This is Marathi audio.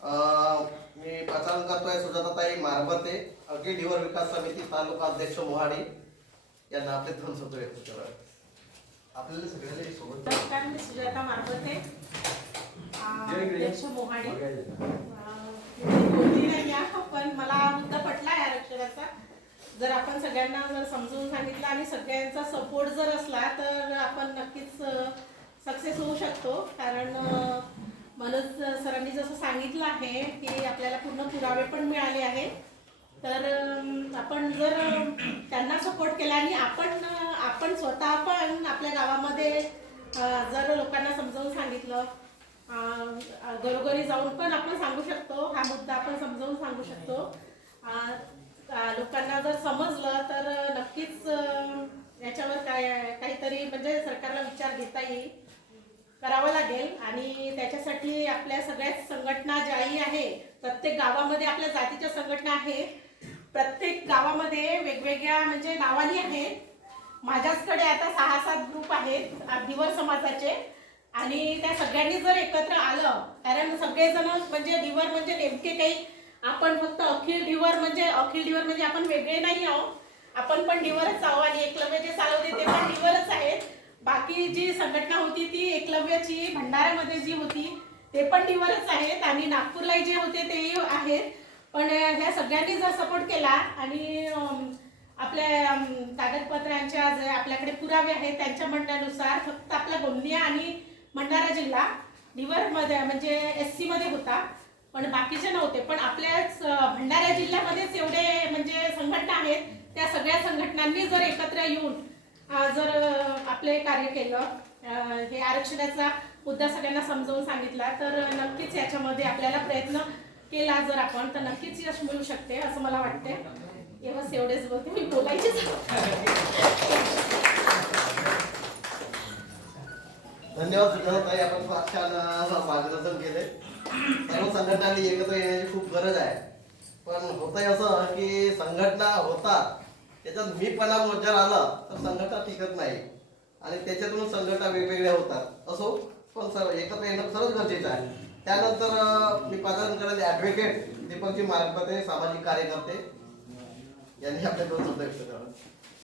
अं, मी प्रचार करतोय सुजाताताई मारबते अखिल युवा विकास समिती तालुका अध्यक्ष मोहाडी यांना आपले दोन व्यक्त करा आपल्याला सगळ्याला सोबत नमस्कार मी सुजाता मारबते अध्यक्ष मोहाडी. बोलली नाही पण मला मुद्दा पटला आहे आरक्षणाचा जर आपण सगळ्यांना जर समजून सांगितलं आणि सगळ्यांचा सपोर्ट जर असला तर आपण नक्कीच सक्सेस होऊ शकतो. कारण मनोज सरांनी जसं सांगितलं आहे की आपल्याला पूर्ण पुरावे पण मिळाले आहे तर आपण जर त्यांना सपोर्ट केला आणि आपण आपण स्वतः पण आपल्या गावामध्ये जर लोकांना समजावून सांगितलं घरोघरी जाऊन पण आपण सांगू शकतो हा मुद्दा आपण समजावून सांगू शकतो. लोकांना जर समजलं तर नक्कीच याच्यावर काय काहीतरी म्हणजे सरकारला विचार घेता येईल. करावं लागेल. आणि त्याच्यासाठी आपल्या सगळ्याच संघटना ज्याही आहे प्रत्येक गावामध्ये आपल्या जातीच्या संघटना आहेत. प्रत्येक गावामध्ये वेगवेगळ्या म्हणजे नावानी आहेत. माझ्याचकडे आता सहा सात ग्रुप आहेत दिवर समाजाचे. आणि त्या सगळ्यांनी जर एकत्र आलं कारण सगळेजण म्हणजे डिवर म्हणजे नेमके काही आपण फक्त अखिल डिवर म्हणजे अखिल डिवर म्हणजे आपण वेगळे नाही आहोत. आपण पण डिवरच आहोत आणि एकलव्य जे चालवते ते बाकी जी संघटना होती ती एकलव्याची भंडाऱ्यामध्ये जी होती ते पण निवरच आहेत आणि नागपूरला जे होते तेही आहेत. पण ह्या सगळ्यांनी जर सपोर्ट केला आणि आपल्या कागदपत्रांच्या जे आपल्याकडे पुरावे आहेत त्यांच्या म्हणण्यानुसार फक्त आपला गोंदिया आणि भंडारा जिल्हा निवरमध्ये म्हणजे एस सीमध्ये होता. पण बाकीचे नव्हते. पण आपल्याच भंडारा जिल्ह्यामध्येच एवढे म्हणजे संघटना आहेत त्या सगळ्या संघटनांनी जर एकत्र येऊन जर आपले कार्य केलं हे आरक्षणाचा मुद्दा सगळ्यांना समजावून सांगितला तर नक्कीच याच्यामध्ये आपल्याला प्रयत्न केला जर आपण तर नक्कीच यश मिळू शकते असं मला वाटते एवढंच एवढेच बोलते मी बोलायचीच धन्यवाद आपण फार छान मार्गदर्शन केले सर्व संघटनांनी एकत्र येण्याची खूप गरज आहे. पण होतंय असं की संघटना होतात त्याच्यात मीपणा जर आला तर संघटना टिकत नाही. आणि त्याच्यातून संघटना वेगवेगळ्या होतात. असो पण सर एकत्र येणं खरंच गरजेचं आहे. त्यानंतर मी पदार्पण करायला ॲडव्होकेट दीपकजी मार्गपते सामाजिक कार्यकर्ते. यांनी आपले दोन शब्द व्यक्त करा